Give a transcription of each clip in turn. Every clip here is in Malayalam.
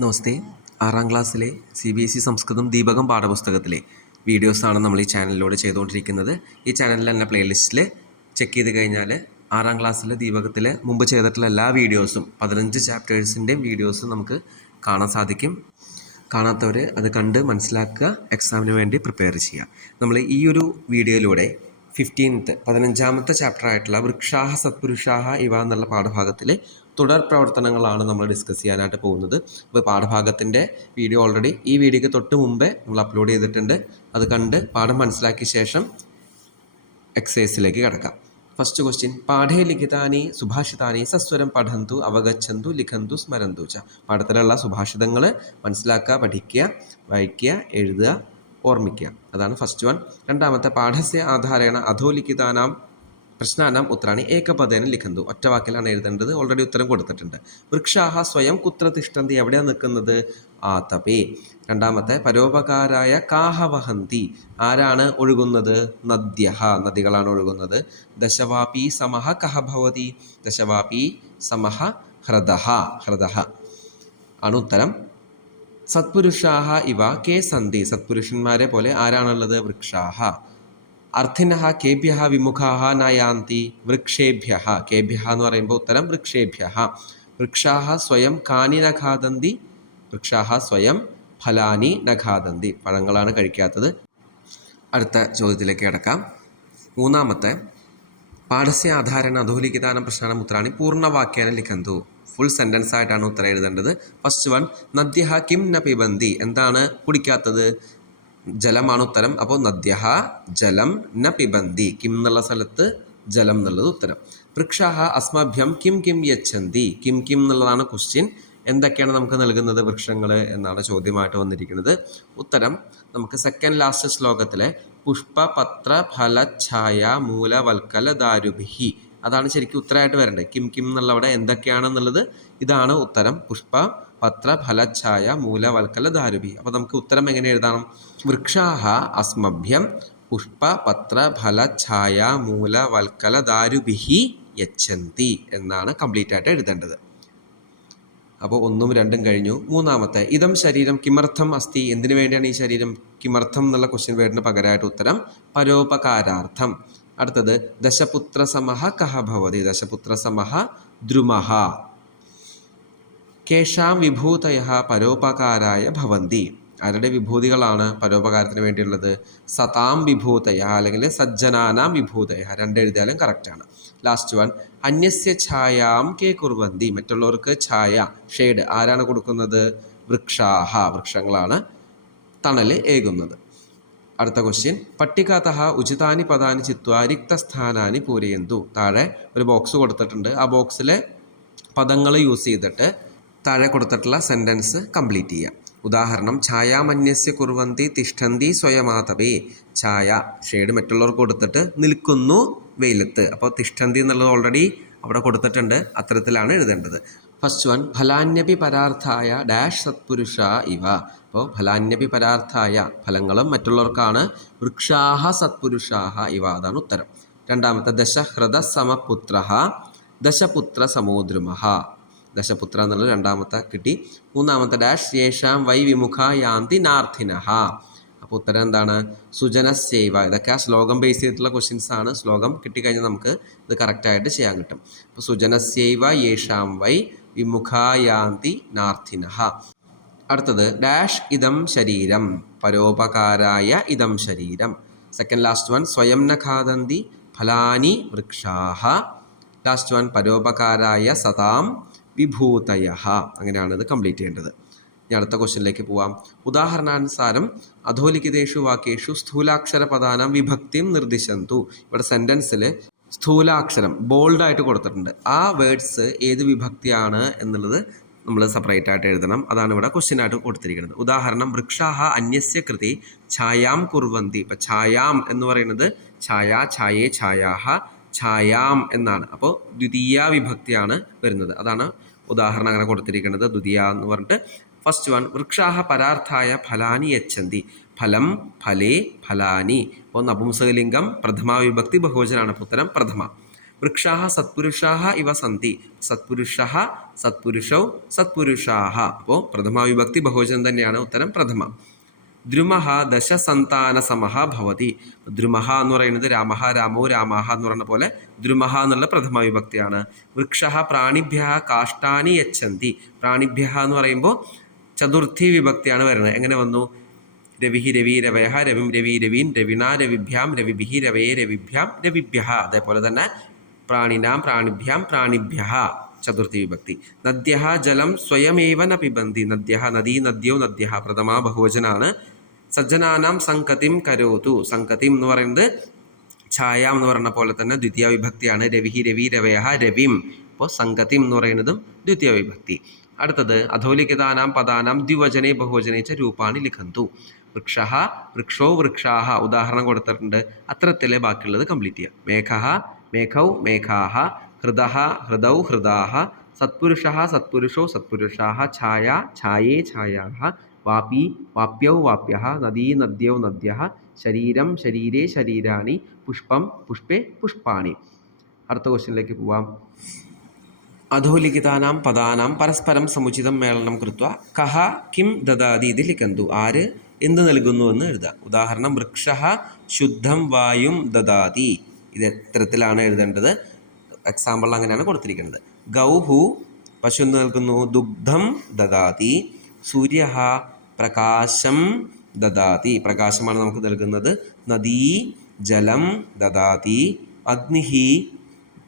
നമസ്തേ. 6ാം ക്ലാസ്സിലെ CBSE സംസ്കൃതം ദീപകം പാഠപുസ്തകത്തിലെ വീഡിയോസാണ് നമ്മൾ ഈ ചാനലിലൂടെ ചെയ്തുകൊണ്ടിരിക്കുന്നത്. ഈ ചാനലിൽ തന്നെ പ്ലേലിസ്റ്റിൽ ചെക്ക് ചെയ്ത് കഴിഞ്ഞാൽ 6ാം ക്ലാസ്സിലെ ദീപകത്തിൽ മുമ്പ് ചെയ്തിട്ടുള്ള എല്ലാ വീഡിയോസും 15 ചാപ്റ്റേഴ്സിൻ്റെയും വീഡിയോസ് നമുക്ക് കാണാൻ സാധിക്കും. കാണാത്തവർ അത് കണ്ട് മനസ്സിലാക്കുക, എക്സാമിന് വേണ്ടി പ്രിപ്പയർ ചെയ്യുക. നമ്മൾ ഈ ഒരു വീഡിയോയിലൂടെ 15ാമത്തെ ചാപ്റ്റർ ആയിട്ടുള്ള വൃക്ഷാഹ സത്പുരുഷാഹ ഇവ എന്നുള്ള പാഠഭാഗത്തിലെ തുടർ പ്രവർത്തനങ്ങളാണ് നമ്മൾ ഡിസ്കസ് ചെയ്യാനായിട്ട് പോകുന്നത്. അപ്പോൾ പാഠഭാഗത്തിൻ്റെ വീഡിയോ ഓൾറെഡി ഈ വീഡിയോയ്ക്ക് തൊട്ട് മുമ്പേ നമ്മൾ അപ്ലോഡ് ചെയ്തിട്ടുണ്ട്. അത് കണ്ട് പാഠം മനസ്സിലാക്കിയ ശേഷം എക്സസൈസിലേക്ക് കിടക്കാം. ഫസ്റ്റ് ക്വസ്റ്റ്യൻ: പാഠേ ലിഖിതാനി സുഭാഷിതാനി സസ്വരം പഠന്തു അവഗച്ഛന്തു ലിഖന്തു സ്മരന്തു ച. പാഠത്തിലുള്ള സുഭാഷിതങ്ങൾ മനസ്സിലാക്കുക, പഠിക്കുക, വായിക്കുക, എഴുതുക, ഓർമ്മിക്കുക. അതാണ് ഫസ്റ്റ് വൺ. രണ്ടാമത്തെ: പാഠസ്യ ആധാരേണ അധോലിഖിതാനാം പ്രശ്നാനാം ഉത്തരാണി ഏകപദേന ലിഖന്തു. ഒറ്റ വാക്കിലാണ് എഴുതേണ്ടത്. ഓൾറെഡി ഉത്തരം കൊടുത്തിട്ടുണ്ട്. വൃക്ഷാഹ സ്വയം കുത്ര തിഷ്ഠന്തി. എവിടെയാണ് നിൽക്കുന്നത്? ആതപേ. രണ്ടാമത്തെ: പരോപകാരായ കാഹ വഹന്തി. ആരാണ് ഒഴുകുന്നത്? നദ്യഹ. നദികളാണ് ഒഴുകുന്നത്. ദശവാപി സമഹ കഹ ഭവതി. ദശവാപി സമഹ ഹ്രദഹ. ഹ്രദഹ ആണ് ഉത്തരം. സത്പുരുഷാഹ ഇവ കേ സന്തി. സത്പുരുഷന്മാരെ പോലെ ആരാണുള്ളത്? വൃക്ഷാഹ. അർത്ഥിനഃ കേഭ്യഃ വിമുഖാഹ നയാന്തി. വൃക്ഷേഭ്യഃ. കേഭ്യഃ എന്ന് പറയുമ്പോൾ ഉത്തരം വൃക്ഷേഭ്യഃ. വൃക്ഷാഹ സ്വയം കാനി ന ഖാദന്തി. വൃക്ഷാഹ സ്വയം ഫലാനി ന ഖാദന്തി. പഴങ്ങളാണ് കഴിക്കാത്തത്. അടുത്ത ചോദ്യത്തിലേക്ക് കിടക്കാം. മൂന്നാമത്തെ: പാഠസ്യ ആധാരേണ അധോലിഖിതാനാം പ്രശ്നാനാം ഉത്തരാണി പൂർണ്ണവാക്യേന ലിഖന്തു. ഫുൾ സെൻറ്റൻസ് ആയിട്ടാണ് ഉത്തരം എഴുതേണ്ടത്. ഫസ്റ്റ് വൺ: നദ്യഃ കിം ന പിബന്തി. എന്താണ് കുടിക്കാത്തത്? ജലമാണ് ഉത്തരം. അപ്പോൾ നദ്യഃ ജലം ന പിബന്തി. കിം എന്നുള്ള സ്ഥലത്ത് ജലം എന്നുള്ളത് ഉത്തരം. വൃക്ഷാഹ അസ്മഭ്യം കിം കിം യച്ഛന്തി. കിം കിം എന്നുള്ളതാണ് ക്വസ്റ്റ്യൻ. എന്തൊക്കെയാണ് നമുക്ക് നൽകുന്നത് വൃക്ഷങ്ങൾ എന്നാണ് ചോദ്യമായിട്ട് വന്നിരിക്കുന്നത്. ഉത്തരം നമുക്ക് സെക്കൻഡ് ലാസ്റ്റ് ശ്ലോകത്തിലെ പുഷ്പ പത്ര ഫല ഛായ മൂലവൽക്കല ദാരുഭിഹി, അതാണ് ശരിക്കും ഉത്തരമായിട്ട് വരേണ്ടത്. കിം കിം എന്നുള്ളവിടെ എന്തൊക്കെയാണെന്നുള്ളത് ഇതാണ് ഉത്തരം. പുഷ്പ പത്ര ഫലഛായ മൂലവൽക്കല ദാരുഭി. അപ്പോൾ നമുക്ക് ഉത്തരം എങ്ങനെ എഴുതണം? വൃക്ഷാഹ അസ്മഭ്യം പുഷ്പ പത്ര ഫലഛായ മൂലവൽക്കല ദാരുഭിഹി യച്ഛന്തി എന്നാണ് കംപ്ലീറ്റ് ആയിട്ട് എഴുതേണ്ടത്. അപ്പോൾ 1ഉം 2ഉം കഴിഞ്ഞു. മൂന്നാമത്തെ: ഇതം ശരീരം കിമർത്ഥം അസ്തി. എന്തിനു വേണ്ടിയാണ് ഈ ശരീരം? കിമർത്ഥം എന്നുള്ള ക്വസ്റ്റ്യൻ വേർഡിന് പകരമായിട്ട് ഉത്തരം പരോപകാരാർത്ഥം. അടുത്തത്: ദശപുത്ര സമഹ കഹ ഭവതി. ദശപുത്ര സമഹ ദ്രുമഹ. കേഷാം വിഭൂതയഃ പരോപകാരായ ഭവന്തി. ആരുടെ വിഭൂതികളാണ് പരോപകാരത്തിന് വേണ്ടിയുള്ളത്? സതാം വിഭൂതയ അല്ലെങ്കിൽ സജ്ജനാനാം വിഭൂതയ. രണ്ടെഴുതിയാലും കറക്റ്റാണ്. ലാസ്റ്റ് വൺ: അന്യസ്യ ഛായാം കേ കുർവന്തി. മറ്റുള്ളവർക്ക് ഛായ, ഷെയ്ഡ് ആരാണ് കൊടുക്കുന്നത്? വൃക്ഷാഹ. വൃക്ഷങ്ങളാണ് തണൽ ഏകുന്നത്. അടുത്ത ക്വസ്റ്റ്യൻ: പട്ടികാതഃ ഉചിതാനി പദാനി ചിത്വാ റിക്തസ്ഥാനാനി പൂരയന്തു. താഴെ ഒരു ബോക്സ് കൊടുത്തിട്ടുണ്ട്. ആ ബോക്സിലെ പദങ്ങൾ യൂസ് ചെയ്തിട്ട് താഴെ കൊടുത്തിട്ടുള്ള സെൻറ്റൻസ് കംപ്ലീറ്റ് ചെയ്യുക. ഉദാഹരണം: ഛായാമന്യസ്യ കുർവന്തി തിഷ്ഠന്തി സ്വയമാതപേ. ഛായ ഷെയ്ഡ് മറ്റുള്ളവർക്ക് കൊടുത്തിട്ട് നിൽക്കുന്നു വെയിലത്ത്. അപ്പോൾ തിഷ്ഠന്തി എന്നുള്ളത് ഓൾറെഡി അവിടെ കൊടുത്തിട്ടുണ്ട്. അത്തരത്തിലാണ് എഴുതേണ്ടത്. ഫസ്റ്റ് വൺ: ഫലാന്യപി പരാർത്ഥായ ഡാഷ് സത്പുരുഷ ഇവ. അപ്പോൾ ഫലാന്യപി പരാർത്ഥായ ഫലങ്ങളും മറ്റുള്ളവർക്കാണ്. വൃക്ഷാഹ സത്പുരുഷാഹ ഇവ, അതാണ് ഉത്തരം. രണ്ടാമത്തെ: ദശഹൃദ സമപുത്ര ദശപുത്ര സമോദ്രുമഃ. ദശപുത്ര എന്നുള്ളത് രണ്ടാമത്തെ കിട്ടി. മൂന്നാമത്തെ: ഡാഷ് യേഷാം വൈ വിമുഖ യാന്തി നാർത്ഥിനഃ. അപ്പോൾ ഉത്തരം എന്താണ്? സുജനസ്യൈവ. ഇതൊക്കെ ആ ശ്ലോകം ബേസ് ചെയ്തിട്ടുള്ള ക്വസ്റ്റ്യൻസ് ആണ്. ശ്ലോകം കിട്ടിക്കഴിഞ്ഞാൽ നമുക്ക് ഇത് കറക്റ്റായിട്ട് ചെയ്യാൻ കിട്ടും. അപ്പോൾ സുജനസ്യൈവ യേഷാം വൈ വിമുഖ യാന്തി നാർത്ഥിനഃ. അടുത്തത്: ഡാഷ് ഇതം ശരീരം പരോപകാരായ ഇതം ശരീരം. സെക്കൻഡ് ലാസ്റ്റ് വൺ: സ്വയം ന ഖാദന്തി ഫലാനി വൃക്ഷാഹ. Last one: പരോപകാരായ സതാം വിഭൂതയഃ. അങ്ങനെയാണ് ഇത് കംപ്ലീറ്റ് ചെയ്യേണ്ടത്. ഇനി അടുത്ത ക്വസ്റ്റ്യനിലേക്ക് പോവാം. ഉദാഹരണാനുസാരം അധോലിഖിതേഷു വാക്യേഷു സ്ഥൂലാക്ഷര പദാനാം വിഭക്തിം നിർദ്ദിശന്തു. ഇവിടെ സെൻറ്റൻസിൽ സ്ഥൂലാക്ഷരം ബോൾഡായിട്ട് കൊടുത്തിട്ടുണ്ട്. ആ വേർഡ്സ് ഏത് വിഭക്തിയാണ് എന്നുള്ളത് നമ്മൾ സെപ്പറേറ്റ് ആയിട്ട് എഴുതണം. അതാണ് ഇവിടെ ക്വസ്റ്റ്യൻ ആയിട്ട് കൊടുത്തിരിക്കുന്നത്. ഉദാഹരണം: വൃക്ഷാഹ അന്യസ്യ കൃതി ഛായാം കുർവന്തി. ഇപ്പം ഛായാം എന്ന് പറയുന്നത് ഛായ, ഛായേ, ഛായാഹ, ഛായാം എന്നാണ്. അപ്പോൾ ദ്വിതീയ വിഭക്തിയാണ് വരുന്നത്. അതാണ് ഉദാഹരണം അങ്ങനെ കൊടുത്തിരിക്കുന്നത്, ദ്വിതീയ എന്ന് പറഞ്ഞിട്ട്. ഫസ്റ്റ് വൺ: വൃക്ഷാഹ പരാർത്ഥായ ഫലാനി യച്ഛന്തി. ഫലം, ഫലേ, ഫലാനി. അപ്പോൾ നപുംസകലിംഗം, പ്രഥമ വിഭക്തി, ബഹുവചനാണ്. ഉത്തരം പ്രഥമ. വൃക്ഷാः സത്പുരുഷാः ഇവ സന്തി. സത്പുരുഷः സത്പുരുഷൗ സത്പുരുഷാः. അപ്പോൾ പ്രഥമ വിഭക്തി ബഹുവചനം തന്നെയാണ്, ഉത്തരം പ്രഥമ. ദ്രുമഃ ദശസന്താനസമഃ ഭവതി. ദ്രുമഃ എന്ന് പറയുന്നത് രാമഃ രാമോ രാമാഹ എന്ന് പറയുന്ന പോലെ ദ്രുമഃ എന്നുള്ള പ്രഥമ വിഭക്തിയാണ്. വൃക്ഷഃ പ്രാണിഭ്യഃ കാഷ്ടാനി യച്ഛന്തി. പ്രാണിഭ്യഃ എന്ന് പറയുമ്പോൾ ചതുർത്ഥി വിഭക്തിയാണ് വരുന്നത്. എങ്ങനെ വന്നു? രവിഹി രവി രവയഃ രവിം രവി രവീൻ രവിണ രവിഭ്യാം രവിഭിഹി രവയെ രവിഭ്യാം രവിഭ്യഃ. അതേപോലെ തന്നെ പ്രാണിനാം പ്രാണിഭ്യാം പ്രാണിഭ്യഃ ചതുർത്ഥി വിഭക്തി. നദ്യഃ ജലം സ്വയമേവ ന പിബന്തി. നദ്യഃ നദീ നദ്യൗ നദ്യഃ പ്രഥമ ബഹുവചനാണ്. സജ്ജനാനാം സംഗതിം കരോതു. സംഗതിം എന്ന് പറയുന്നത് ഛായ എന്ന് പറയുന്ന പോലെ തന്നെ ദ്വിതീയ വിഭക്തിയാണ്. രവിഹി രവി രവയഃ രവിം. അപ്പോൾ സംഗതിം എന്ന് പറയുന്നതും ദ്വിതീയ വിഭക്തി. അടുത്തത് അധോലിഖിതാനാം പദാനാം ദ്വിവചനേ ബഹുവചനേ ച രൂപാണി ലിഖന്തു. വൃക്ഷഃ വൃക്ഷോ വൃക്ഷാഃ ഉദാഹരണം കൊടുത്തിട്ടുണ്ട്. അത്തരത്തിലെ ബാക്കിയുള്ളത് കംപ്ലീറ്റ് ചെയ്യുക. മേഘഃ മേഘൗ മേഘാഃ ഹൃദഃ ഹൃദൗ ഹൃദാഃ സത്പുരുഷഃ സത്പുരുഷോ സത്പുരുഷാഃ ഛായ ഛായേ ഛായാഃ വാപി വാപ്യൗ വാപ്യഃ നദീ നദ്യൗ നദ്യഃ ശരീരം ശരീരേ ശരീരാണി പുഷ്പം പുഷ്പേ പുഷ്പാണി. അടുത്ത ക്വസ്റ്റ്യനിലേക്ക് പോവാം. അധോലിഖിതാനാം പദാനാം പരസ്പരം സമുചിതം മേളനം കൃത്വ കഹ കിം ദദാതി ഇത് ലിഖന്തു. ആര് എന്ത് നൽകുന്നു എന്ന് എഴുതുക. ഉദാഹരണം വൃക്ഷഃ ശുദ്ധം വായും ദദാതി. ഇത് എത്തരത്തിലാണ് എഴുതേണ്ടത്? എക്സാമ്പിൾ അങ്ങനെയാണ് കൊടുത്തിരിക്കുന്നത്. ഗൗഹു പശു നൽകുന്നു, ദുഗ്ധം ദദാതി. സൂര്യഃ പ്രകാശം ദദാതി. പ്രകാശമാണ് നമുക്ക് നൽകുന്നത്. നദീ ജലം ദദാതി. അഗ്നിഹി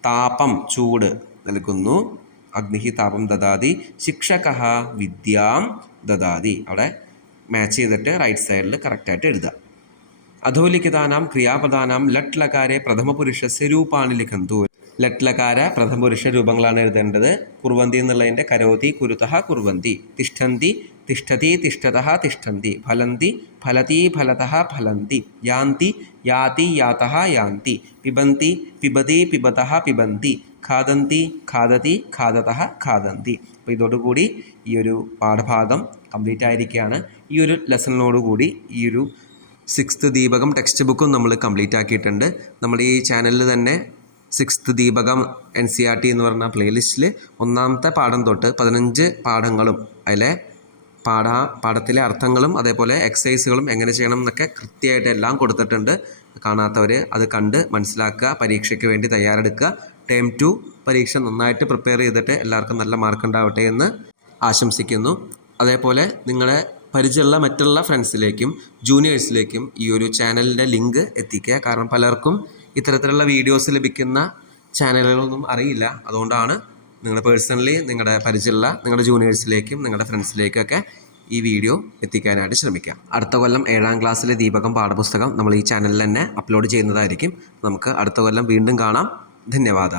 താപം ചൂട് നൽകുന്നു. അഗ്നിഹി താപം ദദാതി. ശിക്ഷകഃ വിദ്യാം ദദാതി. അവിടെ മാച്ച് ചെയ്തിട്ട് റൈറ്റ് സൈഡിൽ കറക്റ്റായിട്ട് എഴുതുക. അധോലിഖിതാനാം ക്രിയാപദാനാം ലട്ട് ലകാരെ പ്രഥമപുരുഷസ്യ രൂപാണി ലിഖന്തു. ലട്ട് ലകാര പ്രഥമപുരുഷ രൂപങ്ങളാണ് എഴുതേണ്ടത്. കുർവന്തി എന്നുള്ളതിൻ്റെ കരോതി കുരുതഃ കുർവന്തി. തിഷ്ഠന്തി തിഷ്ഠതി തിഷ്ഠതഃ തിഷ്ഠന്തി. ഫലന്തി ഫലതി ഫലതഃ ഫലന്തി. യാന്തി യാതി യാതഃ യാന്തി. പിബന്തി പിബതി പിബതഃ പിബന്തി. ഖാദന്തി ഖാദതി ഖാദതഃ ഖാദന്തി. അപ്പോൾ ഇതോടുകൂടി ഈ ഒരു പാഠഭാഗം കംപ്ലീറ്റ് ആയിരിക്കുകയാണ്. ഈ ഒരു ലെസണിനോടുകൂടി ഈ ഒരു 6th ദീപകം ടെക്സ്റ്റ് ബുക്കും നമ്മൾ കംപ്ലീറ്റ് ആക്കിയിട്ടുണ്ട്. നമ്മുടെ ഈ ചാനലിൽ തന്നെ 6th ദീപകം NCERT എന്ന് പറഞ്ഞ പ്ലേലിസ്റ്റിൽ 1ാമത്തെ പാഠം തൊട്ട് 15 പാഠങ്ങളും അതിലെ പാഠത്തിലെ അർത്ഥങ്ങളും അതേപോലെ എക്സസൈസുകളും എങ്ങനെ ചെയ്യണം എന്നൊക്കെ കൃത്യമായിട്ട് എല്ലാം കൊടുത്തിട്ടുണ്ട്. കാണാത്തവർ അത് കണ്ട് മനസ്സിലാക്കുക, പരീക്ഷയ്ക്ക് വേണ്ടി തയ്യാറെടുക്കുക. ടേം 2 പരീക്ഷ നന്നായിട്ട് പ്രിപ്പയർ ചെയ്തിട്ട് എല്ലാവർക്കും നല്ല മാർക്ക് ഉണ്ടാവട്ടെ എന്ന് ആശംസിക്കുന്നു. അതേപോലെ നിങ്ങളെ പരിചയമുള്ള മറ്റുള്ള ഫ്രണ്ട്സിലേക്കും ജൂനിയേഴ്സിലേക്കും ഈ ഒരു ചാനലിൻ്റെ ലിങ്ക് എത്തിക്കുക. കാരണം പലർക്കും ഇത്തരത്തിലുള്ള വീഡിയോസ് ലഭിക്കുന്ന ചാനലുകളൊന്നും അറിയില്ല. അതുകൊണ്ടാണ് നിങ്ങൾ പേഴ്സണലി നിങ്ങളുടെ പരിചയമുള്ള നിങ്ങളുടെ ജൂനിയേഴ്സിലേക്കും നിങ്ങളുടെ ഫ്രണ്ട്സിലേക്കൊക്കെ ഈ വീഡിയോ എത്തിക്കാനായിട്ട് ശ്രമിക്കാം. അടുത്ത കൊല്ലം 7ാം ക്ലാസ്സിലെ ദീപകം പാഠപുസ്തകം നമ്മൾ ഈ ചാനലിൽ തന്നെ അപ്ലോഡ് ചെയ്യുന്നതായിരിക്കും. നമുക്ക് അടുത്ത കൊല്ലം വീണ്ടും കാണാം. ധന്യവാദ.